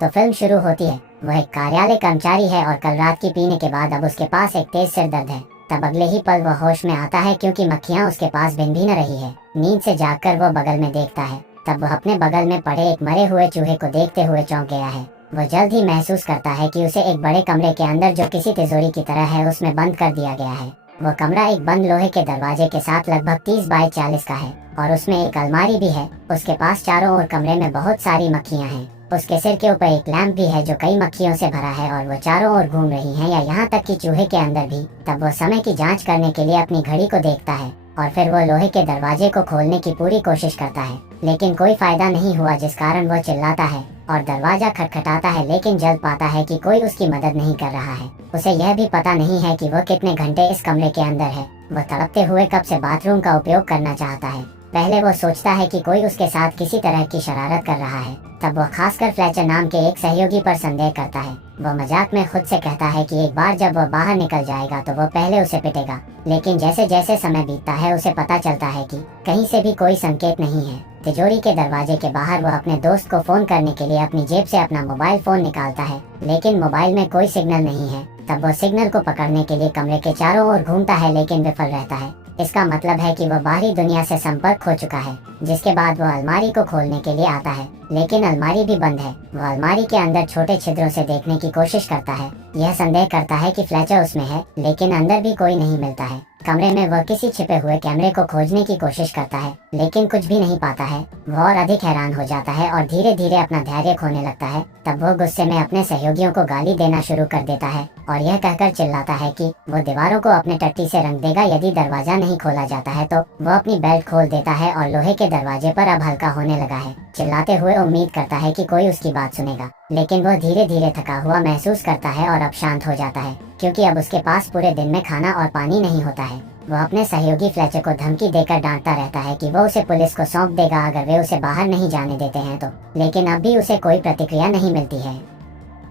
तो फिल्म शुरू होती है। वह एक कार्यालय कर्मचारी है और कल रात की पीने के बाद अब उसके पास एक तेज सिर दर्द है। तब अगले ही पल वह होश में आता है क्योंकि मक्खियाँ उसके पास बिन भी न रही है। नींद से जागकर वो बगल में देखता है। तब वह अपने बगल में पड़े एक मरे हुए चूहे को देखते हुए चौंक गया है। वह जल्द ही महसूस करता है कि उसे एक बड़े कमरे के अंदर, जो किसी तिजोरी की तरह है, उसमें बंद कर दिया गया है। वह कमरा एक बंद लोहे के दरवाजे के साथ लगभग 30 बाई 40 का है और उसमें एक अलमारी भी है। उसके पास चारों ओर कमरे में बहुत सारी मक्खियाँ हैं। उसके सिर के ऊपर एक लैंप भी है जो कई मक्खियों से भरा है और वो चारों ओर घूम रही हैं, या यहाँ तक कि चूहे के अंदर भी। तब वो समय की जांच करने के लिए अपनी घड़ी को देखता है और फिर वो लोहे के दरवाजे को खोलने की पूरी कोशिश करता है, लेकिन कोई फायदा नहीं हुआ, जिस कारण वो चिल्लाता है और दरवाजा खटखटाता है, लेकिन जल्द पाता है कि कोई उसकी मदद नहीं कर रहा है। उसे यह भी पता नहीं है कि वो कितने घंटे इस कमरे के अंदर है। वह तड़पते हुए कब से बाथरूम का उपयोग करना चाहता है। पहले वो सोचता है कि कोई उसके साथ किसी तरह की शरारत कर रहा है। तब वह खासकर फ्लेचर नाम के एक सहयोगी पर संदेह करता है। वह मजाक में खुद से कहता है कि एक बार जब वह बाहर निकल जाएगा तो वह पहले उसे पिटेगा। लेकिन जैसे जैसे समय बीतता है उसे पता चलता है कि कहीं से भी कोई संकेत नहीं है। तिजोरी के दरवाजे के बाहर वह अपने दोस्त को फोन करने के लिए अपनी जेब से अपना मोबाइल फोन निकालता है, लेकिन मोबाइल में कोई सिग्नल नहीं है। तब वह सिग्नल को पकड़ने के लिए कमरे के चारों ओर घूमता है, लेकिन विफल रहता है। इसका मतलब है कि वह बाहरी दुनिया से संपर्क खो चुका है। जिसके बाद वह अलमारी को खोलने के लिए आता है, लेकिन अलमारी भी बंद है। वह अलमारी के अंदर छोटे छिद्रों से देखने की कोशिश करता है। यह संदेह करता है कि फ्लेचर उसमें है, लेकिन अंदर भी कोई नहीं मिलता है। कमरे में वह किसी छिपे हुए कैमरे को खोजने की कोशिश करता है, लेकिन कुछ भी नहीं पाता है। वह और अधिक हैरान हो जाता है और धीरे धीरे अपना धैर्य खोने लगता है। तब वह गुस्से में अपने सहयोगियों को गाली देना शुरू कर देता है और यह कहकर चिल्लाता है कि वो दीवारों को अपने टट्टी से रंग देगा यदि दरवाजा नहीं खोला जाता है। तो वह अपनी बेल्ट खोल देता है और लोहे के दरवाजे पर अब हल्का होने लगा है। चिल्लाते हुए उम्मीद करता है कि कोई उसकी बात सुनेगा, लेकिन वह धीरे धीरे थका हुआ महसूस करता है और अब शांत हो जाता है, क्योंकि अब उसके पास पूरे दिन में खाना और पानी नहीं होता है। वह अपने सहयोगी फ्लेचर को धमकी देकर डांटता रहता है कि वो उसे पुलिस को सौंप देगा अगर वे उसे बाहर नहीं जाने देते हैं तो, लेकिन अब भी उसे कोई प्रतिक्रिया नहीं मिलती है।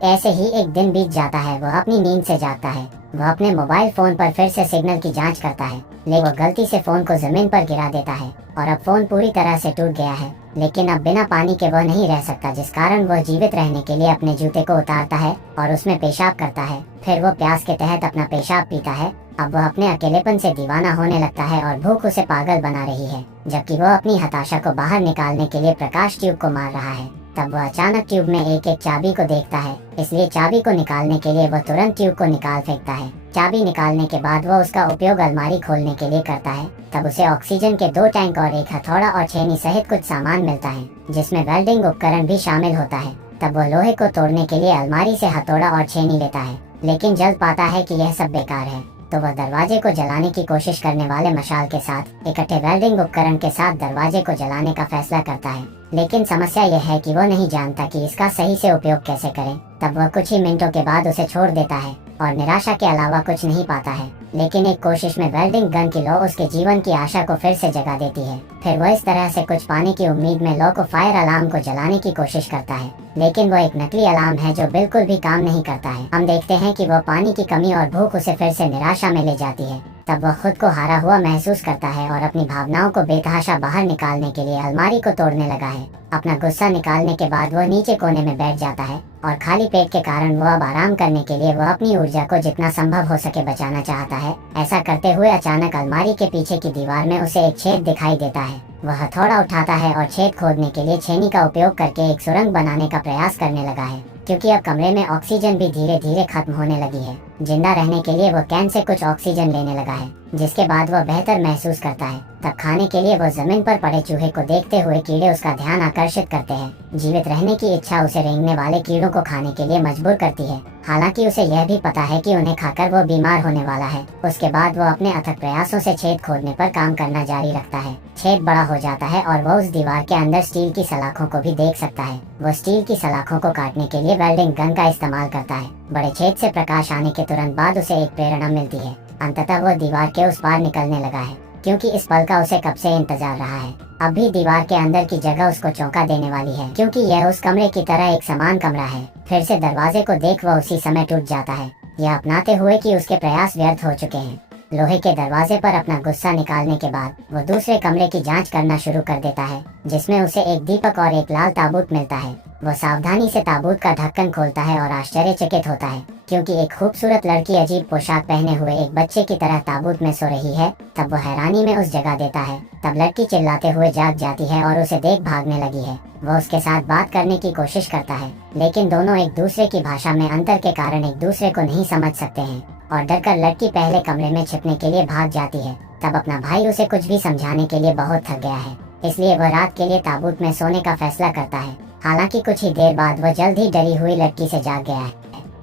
ऐसे ही एक दिन बीत जाता है। वह अपनी नींद से जागता है। वह अपने मोबाइल फोन पर फिर से सिग्नल की जांच करता है, लेकिन वह गलती से फोन को जमीन पर गिरा देता है और अब फोन पूरी तरह से टूट गया है। लेकिन अब बिना पानी के वह नहीं रह सकता, जिस कारण वह जीवित रहने के लिए अपने जूते को उतारता है और उसमें पेशाब करता है। फिर वह प्यास के तहत अपना पेशाब पीता है। अब वह अपने अकेलेपन से दीवाना होने लगता है और भूख उसे पागल बना रही है, जबकि वह अपनी हताशा को बाहर निकालने के लिए प्रकाश ट्यूब को मार रहा है। तब वह अचानक ट्यूब में एक एक चाबी को देखता है, इसलिए चाबी को निकालने के लिए वह तुरंत ट्यूब को निकाल फेंकता है। चाबी निकालने के बाद वह उसका उपयोग अलमारी खोलने के लिए करता है। तब उसे ऑक्सीजन के 2 टैंक और एक हथौड़ा और छेनी सहित कुछ सामान मिलता है, जिसमें वेल्डिंग उपकरण भी शामिल होता है। तब वह लोहे को तोड़ने के लिए अलमारी से हथौड़ा और छेनी लेता है, लेकिन जल्द पाता है कि यह सब बेकार है। तो वह दरवाजे को जलाने की कोशिश करने वाले मशाल के साथ इकट्ठे वेल्डिंग उपकरण के साथ दरवाजे को जलाने का फैसला करता है। लेकिन समस्या यह है कि वो नहीं जानता कि इसका सही से उपयोग कैसे करें। तब वह कुछ ही मिनटों के बाद उसे छोड़ देता है और निराशा के अलावा कुछ नहीं पाता है। लेकिन एक कोशिश में वेल्डिंग गन की लौ उसके जीवन की आशा को फिर से जगा देती है। फिर वह इस तरह से कुछ पाने की उम्मीद में लौ को फायर अलार्म को जलाने की कोशिश करता है, लेकिन वो एक नकली अलार्म है जो बिल्कुल भी काम नहीं करता है। हम देखते हैं कि वह पानी की कमी और भूख उसे फिर से निराशा में ले जाती है। तब वह खुद को हारा हुआ महसूस करता है और अपनी भावनाओं को बेतहाशा बाहर निकालने के लिए अलमारी को तोड़ने लगा है। अपना गुस्सा निकालने के बाद वह नीचे कोने में बैठ जाता है और खाली पेट के कारण वह अब आराम करने के लिए वह अपनी ऊर्जा को जितना संभव हो सके बचाना चाहता है। ऐसा करते हुए अचानक अलमारी के पीछे की दीवार में उसे एक छेद दिखाई देता है। वह हथौड़ा उठाता है और छेद खोदने के लिए छेनी का उपयोग करके एक सुरंग बनाने का प्रयास करने लगा है, क्योंकि अब कमरे में ऑक्सीजन भी धीरे धीरे खत्म होने लगी है। जिंदा रहने के लिए वह कैन से कुछ ऑक्सीजन लेने लगा है, जिसके बाद वह बेहतर महसूस करता है। तब खाने के लिए वह जमीन पर पड़े चूहे को देखते हुए कीड़े उसका ध्यान आकर्षित करते हैं। जीवित रहने की इच्छा उसे रेंगने वाले कीड़ों को खाने के लिए मजबूर करती है, हालांकि उसे यह भी पता है कि उन्हें खाकर वो बीमार होने वाला है। उसके बाद वो अपने अथक प्रयासों से छेद खोदने पर काम करना जारी रखता है। छेद बड़ा हो जाता है और वह उस दीवार के अंदर स्टील की सलाखों को भी देख सकता है। वह स्टील की सलाखों को काटने के लिए वेल्डिंग गन का इस्तेमाल करता है। बड़े छेद से प्रकाश आने के तुरंत बाद उसे एक प्रेरणा मिलती है। अंततः वह दीवार के उस पार निकलने लगा है, क्योंकि इस पल का उसे कब से इंतजार रहा है। अब भी दीवार के अंदर की जगह उसको चौंका देने वाली है, क्योंकि यह उस कमरे की तरह एक समान कमरा है। फिर से दरवाजे को देख वह उसी समय टूट जाता है, यह अपनाते हुए कि उसके प्रयास व्यर्थ हो चुके हैं। लोहे के दरवाजे पर अपना गुस्सा निकालने के बाद वो दूसरे कमरे की जांच करना शुरू कर देता है, जिसमें उसे एक दीपक और एक लाल ताबूत मिलता है। वो सावधानी से ताबूत का ढक्कन खोलता है और आश्चर्यचकित होता है, क्योंकि एक खूबसूरत लड़की अजीब पोशाक पहने हुए एक बच्चे की तरह ताबूत में सो रही है। तब वो हैरानी में उस जगह देता है। तब लड़की चिल्लाते हुए जाग जाती है और उसे देख भागने लगी है। वो उसके साथ बात करने की कोशिश करता है, लेकिन दोनों एक दूसरे की भाषा में अंतर के कारण एक दूसरे को नहीं समझ सकते हैं और डरकर लड़की पहले कमरे में छिपने के लिए भाग जाती है। तब अपना भाई उसे कुछ भी समझाने के लिए बहुत थक गया है, इसलिए वह रात के लिए ताबूत में सोने का फैसला करता है। हालांकि कुछ ही देर बाद वह जल्द ही डरी हुई लड़की से जाग गया है।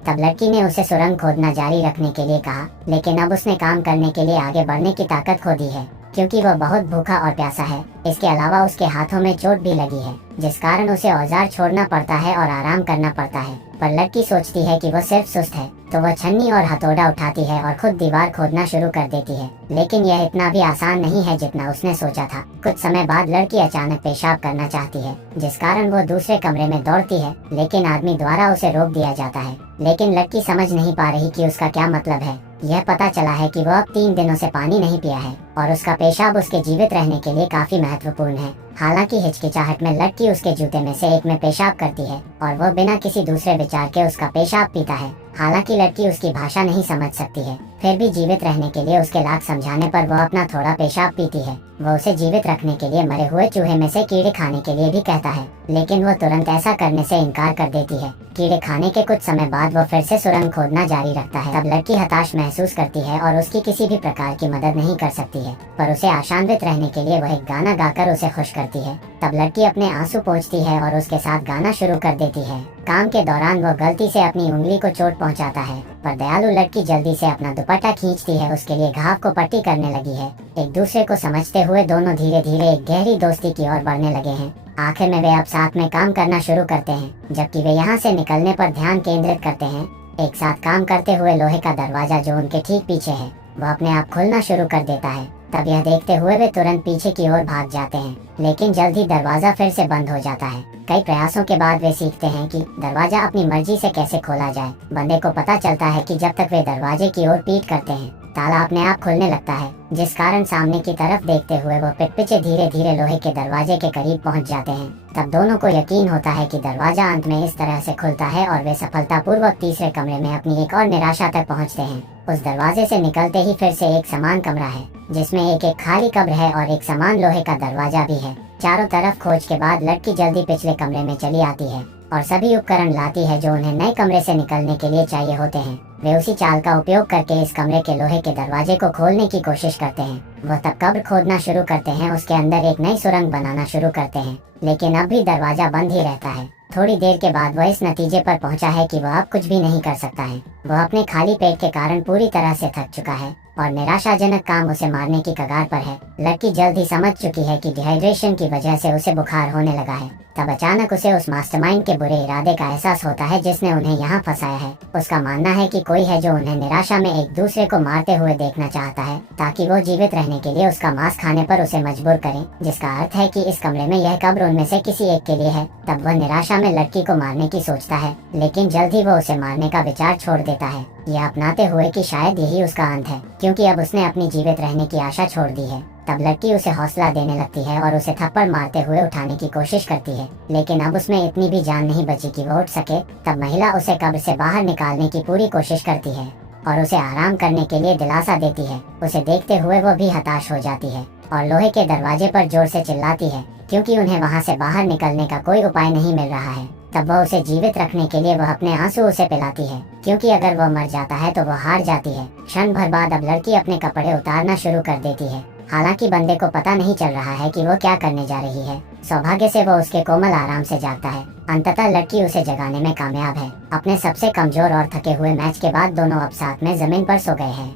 तब लड़की ने उसे सुरंग खोदना जारी रखने के लिए कहा, लेकिन अब उसने काम करने के लिए आगे बढ़ने की ताकत खो दी है, क्योंकि वह बहुत भूखा और प्यासा है। इसके अलावा उसके हाथों में चोट भी लगी है, जिस कारण उसे औजार छोड़ना पड़ता है और आराम करना पड़ता है। पर लड़की सोचती है कि वो सिर्फ सुस्त है, तो वह छन्नी और हथौड़ा उठाती है और खुद दीवार खोदना शुरू कर देती है। लेकिन यह इतना भी आसान नहीं है जितना उसने सोचा था। कुछ समय बाद लड़की अचानक पेशाब करना चाहती है, जिस कारण वो दूसरे कमरे में दौड़ती है, लेकिन आदमी द्वारा उसे रोक दिया जाता है। लेकिन लड़की समझ नहीं पा रही कि उसका क्या मतलब है। यह पता चला है कि वह अब 3 दिनों से पानी नहीं पिया है और उसका पेशाब उसके जीवित रहने के लिए काफी महत्वपूर्ण है। हालांकि हिचकिचाहट में लड़की उसके जूते में से एक में पेशाब करती है और वह बिना किसी दूसरे विचार के उसका पेशाब पीता है। हालांकि लड़की उसकी भाषा नहीं समझ सकती है, फिर भी जीवित रहने के लिए उसके लाख समझाने पर वह अपना थोड़ा पेशाब पीती है। वह उसे जीवित रखने के लिए मरे हुए चूहे में से कीड़े खाने के लिए भी कहता है, लेकिन वह तुरंत ऐसा करने से इनकार कर देती है। कीड़े खाने के कुछ समय बाद वह फिर से सुरंग खोदना जारी रखता है। तब लड़की हताश महसूस करती है और उसकी किसी भी प्रकार की मदद नहीं कर सकती है, पर उसे आशान्वित रहने के लिए वह एक गाना गाकर उसे खुश करती है। तब लड़की अपने आंसू पोंछती है और उसके साथ गाना शुरू कर देती है। काम के दौरान वह गलती से अपनी उंगली को चोट पहुंचाता है, पर दयालु लड़की जल्दी से अपना दुपट्टा खींचती है, उसके लिए घाव को पट्टी करने लगी है। एक दूसरे को समझते हुए दोनों धीरे धीरे एक गहरी दोस्ती की ओर बढ़ने लगे हैं। आखिर में वे अब साथ में काम करना शुरू करते हैं, जबकि वे यहाँ से निकलने पर ध्यान केंद्रित करते हैं। एक साथ काम करते हुए लोहे का दरवाजा जो उनके ठीक पीछे है, वह अपने आप खुलना शुरू कर देता है। तब यह देखते हुए वे तुरंत पीछे की ओर भाग जाते हैं, लेकिन जल्द ही दरवाजा फिर से बंद हो जाता है। कई प्रयासों के बाद वे सीखते हैं कि दरवाजा अपनी मर्जी से कैसे खोला जाए। बंदे को पता चलता है कि जब तक वे दरवाजे की ओर पीठ करते हैं, ताला अपने आप खुलने लगता है, जिस कारण सामने की तरफ देखते हुए वो पिच धीरे धीरे लोहे के दरवाजे के करीब पहुंच जाते हैं। तब दोनों को यकीन होता है कि दरवाजा अंत में इस तरह से खुलता है और वे सफलतापूर्वक तीसरे कमरे में अपनी एक और निराशा तक पहुंचते हैं। उस दरवाजे से निकलते ही फिर से एक समान कमरा है, जिसमें एक एक खाली कब्र है और एक समान लोहे का दरवाजा भी है। चारों तरफ खोज के बाद लड़की जल्दी पिछले कमरे में चली आती है और सभी उपकरण लाती है जो उन्हें नए कमरे से निकलने के लिए चाहिए होते हैं। वे उसी चाल का उपयोग करके इस कमरे के लोहे के दरवाजे को खोलने की कोशिश करते हैं। वह तब कब्र खोदना शुरू करते हैं, उसके अंदर एक नई सुरंग बनाना शुरू करते हैं, लेकिन अब भी दरवाजा बंद ही रहता है। थोड़ी देर के बाद वह इस नतीजे पर पहुंचा है कि वह अब कुछ भी नहीं कर सकता है। वह अपने खाली पेट के कारण पूरी तरह से थक चुका है और निराशाजनक काम उसे मारने की कगार पर है। लड़की जल्द ही समझ चुकी है कि डिहाइड्रेशन की वजह से उसे बुखार होने लगा है। तब अचानक उसे उस मास्टरमाइंड के बुरे इरादे का एहसास होता है जिसने उन्हें यहाँ फंसाया है। उसका मानना है कि कोई है जो उन्हें निराशा में एक दूसरे को मारते हुए देखना चाहता है, ताकि वो जीवित रहने के लिए उसका मांस खाने पर उसे मजबूर करें, जिसका अर्थ है कि इस कमरे में यह कब्र उनमें से किसी एक के लिए है। तब वह निराशा में लड़की को मारने की सोचता है, लेकिन जल्द ही वो उसे मारने का विचार छोड़ देता है, यह अपनाते हुए कि शायद यही उसका अंत है, क्योंकि अब उसने अपनी जीवित रहने की आशा छोड़ दी है। तब लड़की उसे हौसला देने लगती है और उसे थप्पड़ मारते हुए उठाने की कोशिश करती है, लेकिन अब उसमें इतनी भी जान नहीं बची कि वो उठ सके। तब महिला उसे कब्र से बाहर निकालने की पूरी कोशिश करती है और उसे आराम करने के लिए दिलासा देती है। उसे देखते हुए वो भी हताश हो जाती है और लोहे के दरवाजे पर जोर से चिल्लाती है, क्योंकि उन्हें वहाँ से बाहर निकलने का कोई उपाय नहीं मिल रहा है। तब वह उसे जीवित रखने के लिए वह अपने आंसू उसे पिलाती है, क्योंकि अगर वह मर जाता है तो वह हार जाती है। क्षण भर बाद अब लड़की अपने कपड़े उतारना शुरू कर देती है। हालांकि बंदे को पता नहीं चल रहा है कि वो क्या करने जा रही है। सौभाग्य से वो उसके कोमल आराम से जागता है। अंततः लड़की उसे जगाने में कामयाब है। अपने सबसे कमजोर और थके हुए मैच के बाद दोनों अब साथ में जमीन पर सो गए हैं।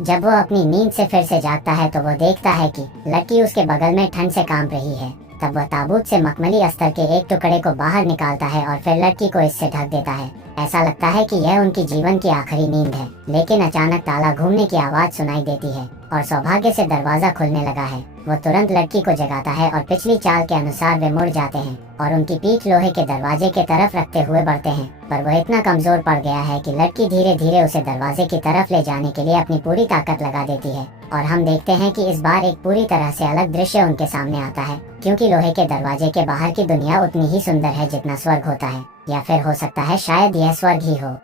जब वो अपनी नींद से फिर से जागता है तो वो देखता है कि लड़की उसके बगल में ठंड से कांप रही है। तब वह ताबूत से मखमली अस्तर के एक टुकड़े को बाहर निकालता है और फिर लड़की को इससे ढक देता है। ऐसा लगता है कि यह उनकी जीवन की आखिरी नींद है, लेकिन अचानक ताला घूमने की आवाज सुनाई देती है। और सौभाग्य से दरवाजा खुलने लगा है। वो तुरंत लड़की को जगाता है और पिछली चाल के अनुसार वे मुड़ जाते हैं और उनकी पीठ लोहे के दरवाजे के तरफ रखते हुए बढ़ते हैं, पर वो इतना कमजोर पड़ गया है कि लड़की धीरे धीरे उसे दरवाजे की तरफ ले जाने के लिए अपनी पूरी ताकत लगा देती है। और हम देखते हैं कि इस बार एक पूरी तरह से अलग दृश्य उनके सामने आता है, क्योंकि लोहे के दरवाजे के बाहर की दुनिया उतनी ही सुंदर है जितना स्वर्ग होता है, या फिर हो सकता है शायद यह स्वर्ग ही हो।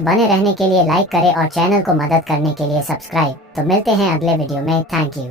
बने रहने के लिए लाइक करें और चैनल को मदद करने के लिए सब्सक्राइब। तो मिलते हैं अगले वीडियो में। Thank you.